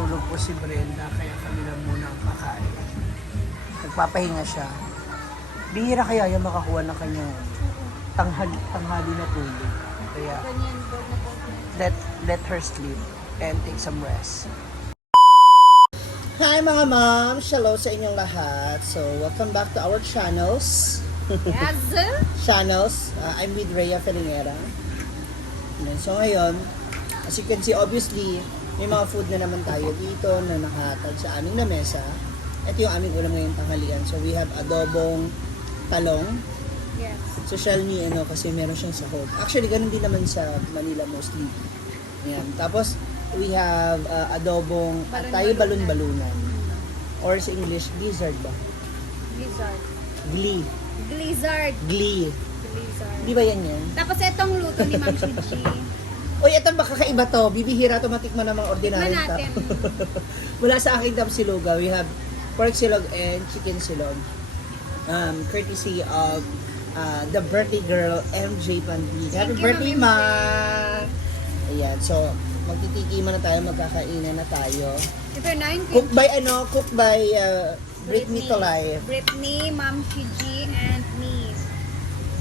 natutulog po si Brenda, kaya kami lang muna ang kakain. Nagpapahinga siya. Bihira kaya yung makakuha ng kanyang tanghali na tulog. Kaya let her sleep and take some rest. Hi mga moms! Hello sa inyong lahat. So, welcome back to our channels. Yes. Channels. I'm with Rhea Felingera. So ngayon, as you can see, obviously, may mga food na naman tayo dito na nakahatag sa aming lamesa. Ito yung aming ulam ngayong tanghalian. So we have adobong talong. Yes. Social ni kasi meron siyang sahog. Actually, ganun din naman sa Manila mostly. Yan. Tapos, we have adobong balon-balunan. Or sa English, blizzard ba? Blizzard. Glee. Blizzard. Glee. Blizzard. Di ba yan yan? Tapos itong luto ni Ma'am Gigi. Uy, ito baka kakaiba to. Bibihira to, matikman ng mga ordinary Tikman natin. Mula sa aking Siluga, we have pork silog and chicken silog. Courtesy of the birthday girl, MJ Pandig. Happy you, birthday, Ma'am Ma! Ayan, so magtitikiman na tayo, magkakainan na tayo. Ito 19. Cook by Britney Tolay. Britney, Ma'am Gigi, and me.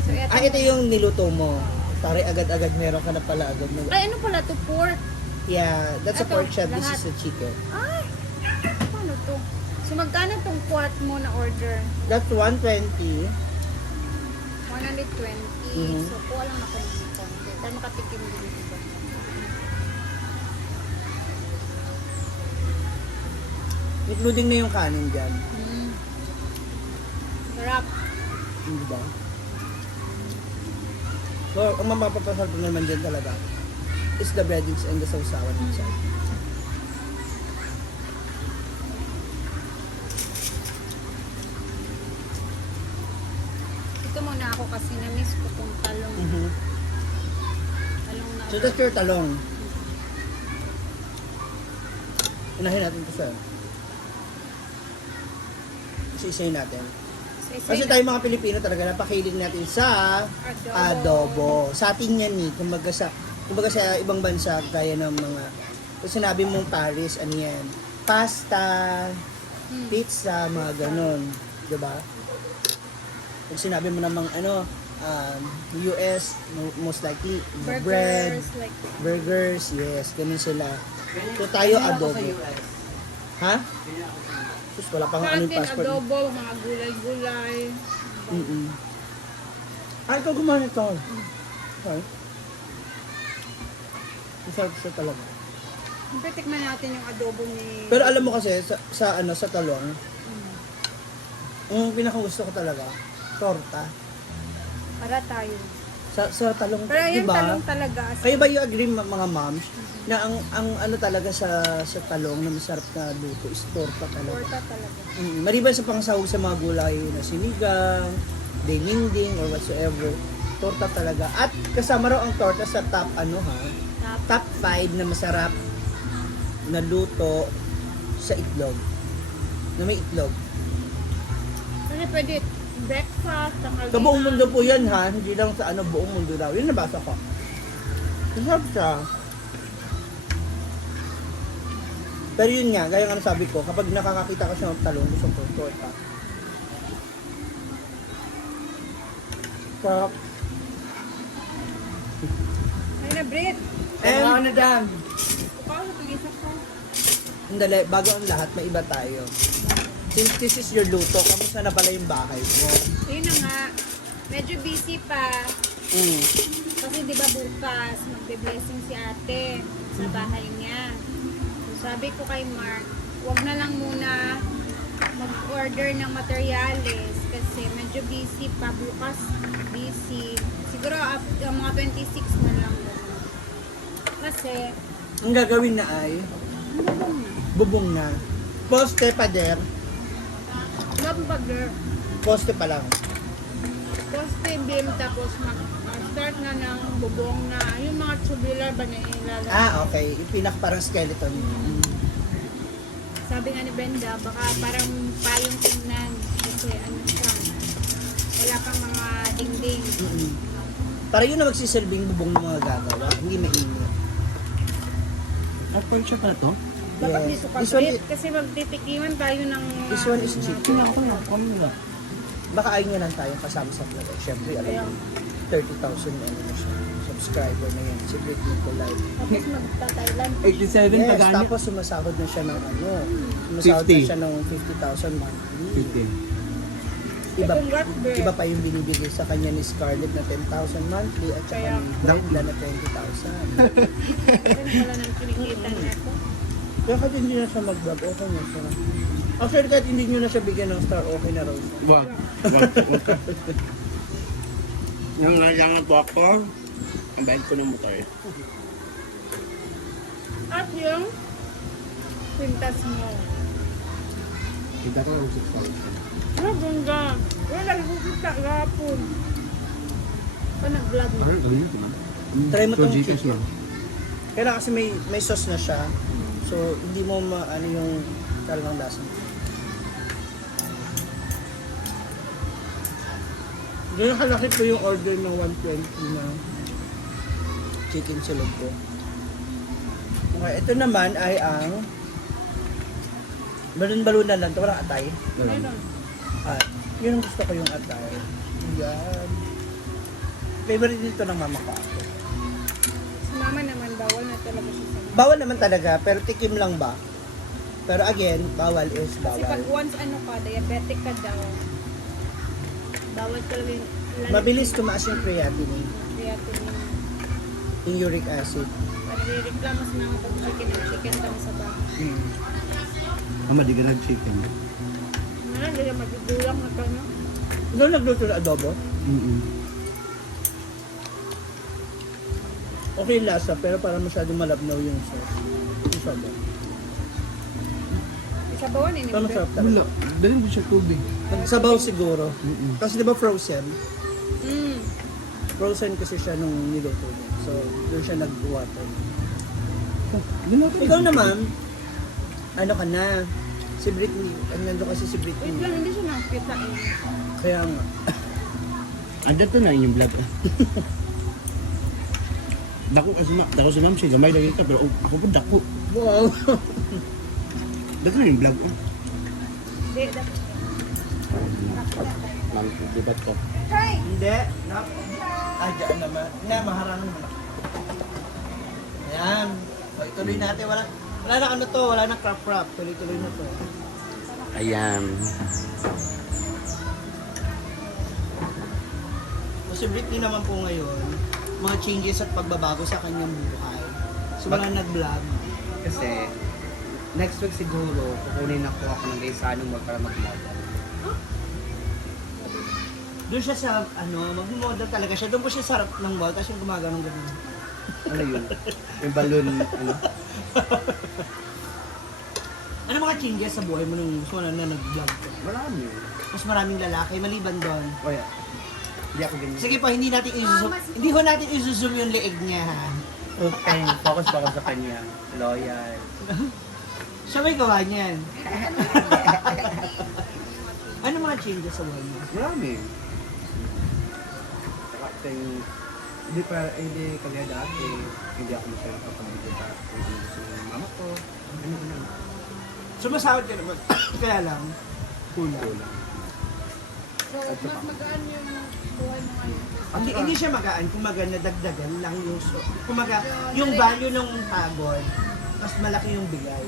So, Ito yung niluto mo. Pare, agad-agad meron ka na pala agad. Ay, ano pala to? Pork. Yeah, that's a Ito, pork chop. This lahat. is a chicken. Ay, paano to? So, magkano tong quart mo na order? That's 120. 120. So, kuha lang ako ng konti. Para makatikim din ito. Including na yung kanin dyan. Sarap. Hindi ba? So, ang mapapapasal ko naman din talaga is the breadings and the sausawan inside. Ito muna ako kasi na-miss ko tong talong. Talong na. So, that's your talong. Unahin natin ito sir. Isa-isayin natin. Kasi tayo mga Pilipino talaga napakilig natin sa adobo. Sa atin yan kumbaga sa ibang bansa gaya ng mga kung sinabi mong Paris, ano yan? Pasta, pizza, mga ganon. Diba? Kung sinabi mo namang US, most likely bread, like burgers, yes, ganun sila. So tayo adobo. Ha? Sus, wala pang sa anong atin, passport. adobo, mga gulay-gulay. Ikaw gumamit ito. Okay. Masarap siya talaga. Siyempre, tikman natin yung adobo ni... Pero alam mo kasi, sa talong, ang pinakagusto ko talaga, torta. Para tayo. Sa talong, Pero yung diba? talong talaga. Kayo ba you agree mga moms, na ang ano talaga sa talong na masarap na luto is torta talaga. Torta talaga. Maliban sa pangsahog sa mga gulay na sinigang, dinding or whatsoever, torta talaga. At kasama raw ang torta sa top 5 na masarap na luto sa itlog. Na may itlog. Kasi pwede breakfast, tanghalian. Sa buong mundo po yan ha, hindi lang sa buong mundo daw. Yun nabasa ko. Masarap siya. Pero yun nga, gaya nga sabi ko, kapag nakakakita ka siya ng talong, gusto ko torta. Sarap. Ay na, Brit. And, na dam. Paano tulisap ko? andali, bago ang lahat, may iba tayo. Since this is your luto, kamusta na pala yung bahay mo? Yun na nga. Medyo busy pa. Mm. Kasi di ba bukas, magbe-blessing si ate sa bahay niya. So sabi ko kay Mark, wag na lang muna mag-order ng materials kasi medyo busy pa. Bukas, busy. Siguro mga 26 na lang. Kasi, Ang gagawin na ay, bubong na. Poste pader. mag-bagger. Poste pa lang. Poste beam tapos mag-start na ng bubong na yung mga tubular ba na ilalagay. Okay. Yung parang skeleton. Sabi nga ni Brenda, baka parang payong tingnan kasi ano siya, wala pang mga dingding. Para yun na magsisilbing bubong ng mga gagawa. Hindi mainit. At pork chop na to? Dapat Yes. dito ka This one trip is- kasi magtitikiman tayo ng... This one is cheap. Ano? Baka ayun niya lang tayo kasama sa vlog. Siyempre, alam Kaya, mo, 30,000 ano na siya. Subscriber na yun. Si Brit Nicolite. tapos magta-Thailand. 87 Yes, pagani. tapos sumasahod na siya ng ano. Sumasahod na 50. siya ng 50,000 monthly. 50. Iba, Congrats, Bert. iba pa yung binibigay sa kanya ni Scarlett na 10,000 monthly at saka Kaya- ni Brenda na 20,000. Kasi wala nang kinikita niya to. Kaya kahit hindi na siya mag-vlog, okay na siya. Actually, kahit hindi nyo na siya bigyan ng star, okay na raw siya. Wag. Nang nalangan po ako, ang bayad ko ng motor. At yung pintas mo. Kita ko lang 6,000. Ano, ganda. Wala, nagkukita gapon. Pa nag-vlog mo. Parang gawin natin. Try mo tong Gcash chicken. lang. Kaya kasi may sauce na siya. So, hindi mo ano yung talagang lasa. Ganyan kalaki po yung order ng 120 na chicken silog ko. Okay, ito naman ay ang balon-balunan lang. Ito walang atay. Meron. At yun ang gusto ko yung atay. Yan. Favorite dito ng mama ko ako. Si mama naman, bawal na talaga siya sa Bawal naman talaga, pero tikim lang ba? Pero again, bawal is Kasi pag bawal. once ano ka, diabetic ka daw, bawal talaga yung Mabilis tumaas yung creatinine, creatinine. yung uric acid. Pag-reklamo sa mga pag-chicken kami sa bahay. Ama, di ka nag-chicken. Ano, hindi ka magdudulang na ka, no? Doon nagluto ng adobo, okay yung lasa, pero parang masyadong malabnaw yung sauce. Yung soba. Sabawan eh, Pero masarap talaga. Wala. Dalhin ko siya tubig. Sabaw siguro. Kasi di ba frozen? Mm. Frozen kasi siya nung niluto niya. So, doon siya nag-water. Ikaw naman, ano ka na? Si Britney, nandun kasi si Wait Britney. lang, hindi siya nakita eh. Kaya nga. Anda to na inyong vlog. Dako si ma'am siya, gamay lagi ka, pero ako po dako. Wow! Dako na yung vlog. Hindi, dapat. Ma'am, debat ko. Hindi. Dyan naman. Na, maharang naman ako. Ayan. So, ituloy natin. Wala na ano to. Wala na crap-crap. Tuloy-tuloy na to. Ayan. So, si Britney naman po ngayon, mga changes at pagbabago sa kanyang buhay. So, wala nag-vlog. Kasi, next week siguro, kukunin ako ng Gaisano mo para mag-model. Doon siya sa, mag-model talaga siya. Doon po siya sa harap ng wall, tapos yung gumaganong ganun. Ano yun? Yung balloon, ano? Ano mga changes sa buhay mo nung gusto na nag-vlog ka? Marami. Mas maraming lalaki, maliban doon. O yan. Hindi ako ganyan. Sige pa, hindi natin i-zoom. Hindi ho natin i-zoom yung leeg niya, ha? Okay, focus pa ako sa kanya. Loyal. Siya may gawa niyan. Ano mga changes sa buhay mo? Marami. Saka hindi kagaya dati. Hindi ako masyadong kapag-video pa. Hindi gusto ng mama ko. Ano. Sumasahod ka naman. Kaya lang, Kulang. So, mas magaan yung buhay mo ngayon. hindi siya magaan. Kumaga, nadagdagan lang yung kumaga, yung value ng pagod, mas malaki yung bigay.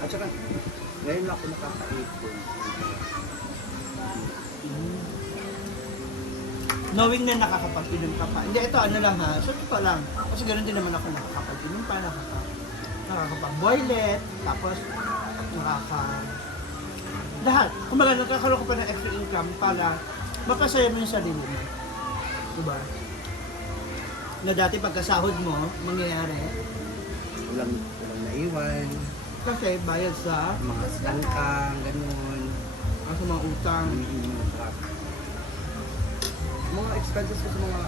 At saka, ngayon lang ako nakakaipon. Knowing na nakakapag-inom ka pa. Hindi, ito ano lang ha. So, ito lang. Kasi ganoon din naman ako nakakapag-inom pa, nakakapag-boylet, tapos lahat. Kumbaga, nagkakaroon ko pa ng extra income para mapasaya mo yung sarili mo. Diba? Na dati pagkasahod mo, mangyayari, Walang naiwan. kasi bayad sa Mga langkang, ganun. sa mga utang. Mga expenses ko sa mga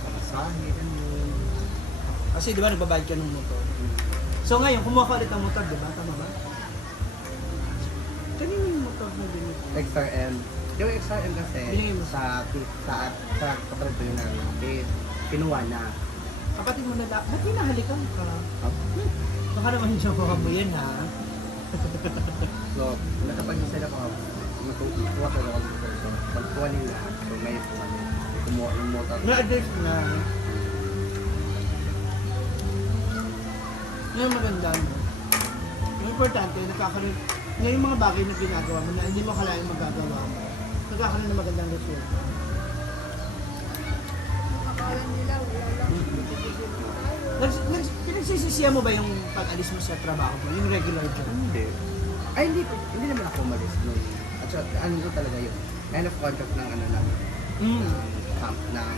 pamasahe, ganun. Kasi di ba nagbabayad ka ng motor? So ngayon, kumuha ka ulit ng motor, di ba? Tama ba? Kanino yung motor mo binili? XRM. Yung XRM kasi, Binigay mo sa kapatid ko yun na kinuha na. Kapatid mo na ba't hinahalikan ka? Baka naman siya mo yan ha? So, nakapag-decide ako, matutuwa ko ako dito. So, pagkuha nila, so ngayon po kami, kumuha ng motor. Na-adjust na. Yan ang maganda mo. Yung importante, nagkakaroon, ngayon yung mga bagay na ginagawa mo na hindi mo kalaing magagawa mo, nagkakaroon ng magandang resulta. Akala nila, wala lang. Pinagsisisiya mo ba yung pag-alis mo sa trabaho mo, yung regular job? Hindi. Ay, hindi naman ako umalis nung, at saka, ano ko talaga yun, kind of contract ng ano lang, Mm. ng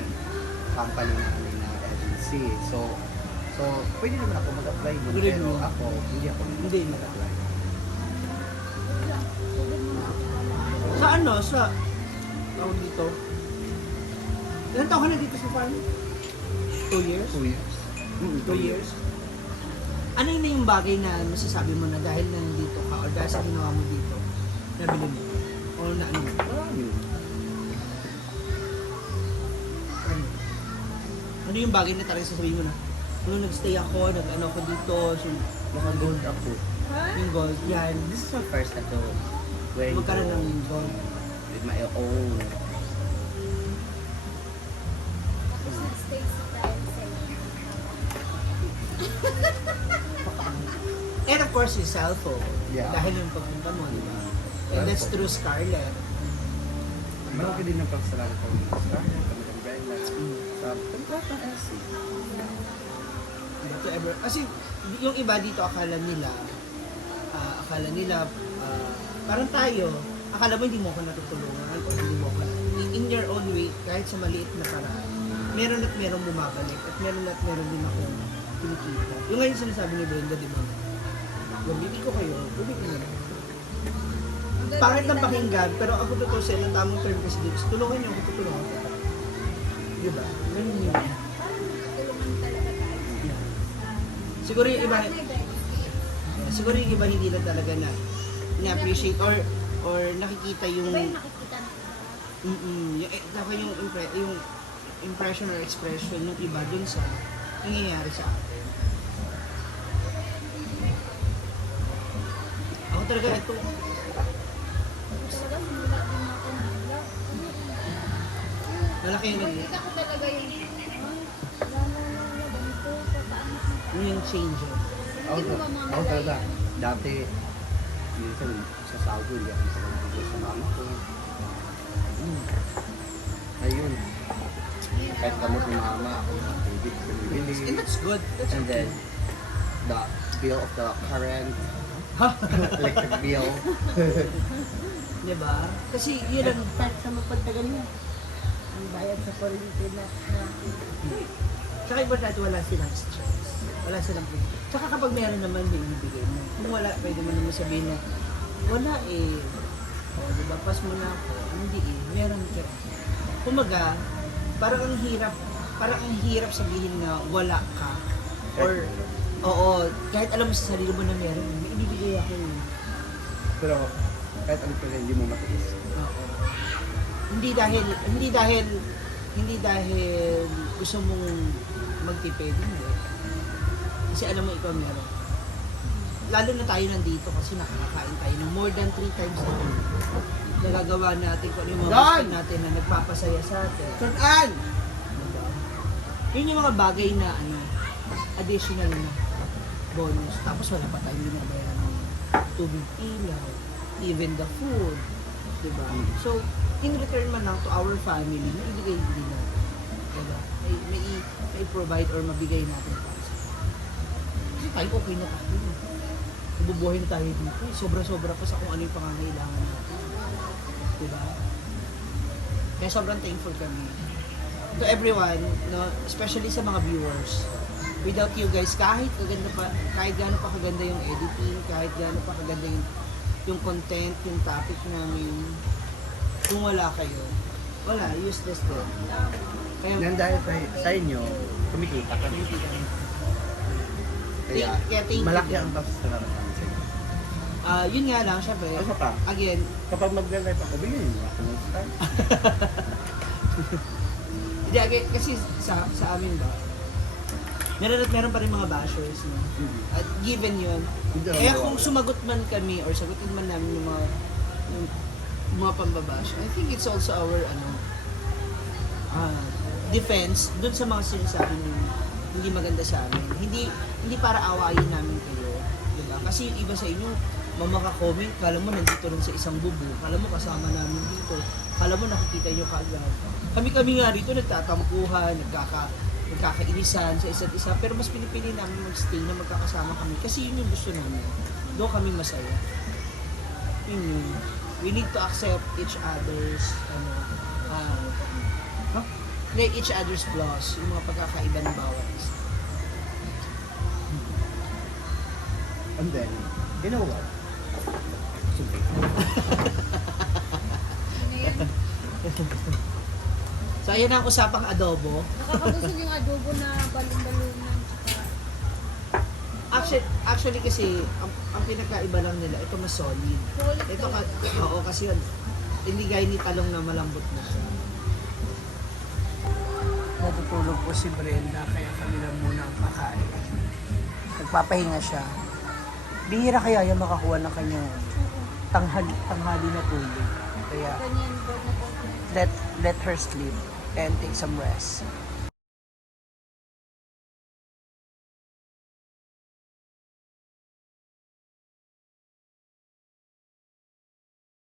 company namin na agency. So, pwede naman ako mag-apply nun, Pwede pero mo. ako, hindi ako Hindi. mag-apply. Sa ano, sa, tawag dito, ilan taon ka na dito sa farm? 2 years? 2 years. 2 years? Ano yun na yung bagay na masasabi mo na dahil nandito ka o dahil sa ginawa mo dito, nabili mo? O na ano? Marami. Ano yung bagay na talagang sasabihin mo na? Nung nag-stay ako, nag-ano ako dito, so, Naka-gold ako. yung gold, yan. This is my first tattoo. Wearing Magkaroon gold ng gold. with my own. Tapos nag-stay si tayo sa'yo. And of course, yung cellphone. Yeah. Dahil yung pagpunta mo, di ba? And that's Cellphone. through Scarlett. Marami din ang pagsalamat ko ng Scarlett, kami ng Brenda, sa kontrata SC. To ever, kasi yung iba dito akala nila, parang tayo, akala mo hindi mo ako natutulungan o hindi mo ako, in your own way, kahit sa maliit na paraan, meron at meron bumabalik at meron din ako kinikita. Yung ngayon sinasabi ni Brenda, di ba? Gamitin ko kayo, gamitin na lang. Pangit lang pakinggan, pero ako totoo sa ang tamang term kasi dito, tulungan niyo ako, tutulungan ko. Di ba? Ganun yun. Tulungan talaga tayo. Siguro yung iba, May benefit. siguro yung iba hindi na talaga na na-appreciate or nakikita yung Iba yung nakikita na. yung impression or expression ng iba dun sa nangyayari sa akin. Ako talaga ito, Talaga, hula din ako ng hula. malaki yung naging Nakita ko talaga yung, ganito, paano. yung change. Ako talaga, dati, minsan sa sahod, hindi ako nakapagod sa mama ko. Ayun, kahit kamot ng mama, ako nakapagod sa And bibili. that's good. That's And then, the bill of the current, electric bill. Diba? Kasi yun ang Kahit sa mapagtagal niya, ang bayad sa kuryente na Tsaka iba dati wala silang stress. Wala silang problema. Tsaka kapag meron naman, may ibibigay mo. Kung wala, pwede mo naman sabihin na, wala eh. O, diba, pas mo na ako. Hindi eh, meron ka. Kumaga, parang ang hirap sabihin na wala ka. Or, oo, kahit alam mo sa sarili mo na meron, may ibibigay ako eh. Pero, kahit ano pa rin, hindi mo matiis. Oo. Hindi dahil gusto mong magtipid, hindi. Kasi alam mo ikaw meron. Lalo na tayo nandito kasi nakakakain tayo ng more than 3 times a day. Nagagawa natin kung ano yung mga gusto natin na nagpapasaya sa atin. Sunan! Diba? Yun yung mga bagay na additional na bonus. Tapos wala pa tayong binabayaran ng tubig, ilaw, even the food. Diba? So, in return man lang to our family, maibigay din natin. Diba? May provide or mabigay natin para sa kasi tayo okay na tayo. Bubuhay na tayo dito. Sobra-sobra pa sa kung ano yung pangangailangan natin. Diba? Kaya sobrang thankful kami. To everyone, no, especially sa mga viewers, without you guys, kahit gaano pa kaganda yung editing, kahit gaano pa kaganda yung content, yung topic namin, kung wala kayo, wala, useless din. Kaya, Yan dahil sa inyo, kumikita kami. Kaya, Kaya thank you. malaki ang tapos na naman sa inyo. yun nga lang, syempre, Ano pa? again, Kapag mag-live ako, bigyan niyo ako ng style. hindi, again, kasi sa amin ba, meron pa rin mga bashers, no? At given yun, kaya kung sumagot man kami or sagutin man namin yung mga pambabash, I think it's also our defense dun sa mga sinasabi nyo hindi maganda sa amin. Hindi para awayin namin kayo, diba? Kasi yung iba sa inyo, mamaka-comment, kala mo nandito rin sa isang bubo, kala mo kasama namin dito, kala mo nakikita nyo kaagad. Kami nga rito nagtatampuhan, nagkakainisan sa isa't isa, pero mas pinipili namin mag-stay na magkakasama kami kasi yun yung gusto namin. Doon kami masaya. Yun. We need to accept each other's each other's flaws, yung mga pagkakaiba ng bawat isa. And then, you know what? Ano yan? So, ayan ang usapang adobo. Nakakabusog yung adobo na balon-balunan. Actually kasi, ang pinagkaiba lang nila, ito mas solid. Solid Ito talaga. oo, kasi yun, hindi gaya ni talong na malambot na siya. Natutulog po si Brenda, kaya kami lang muna ang kakain. Nagpapahinga siya. Bihira kaya yan makakuha ng kanyang tanghali na tulog. Kaya Ganyan, bird na po. let her sleep and take some rest.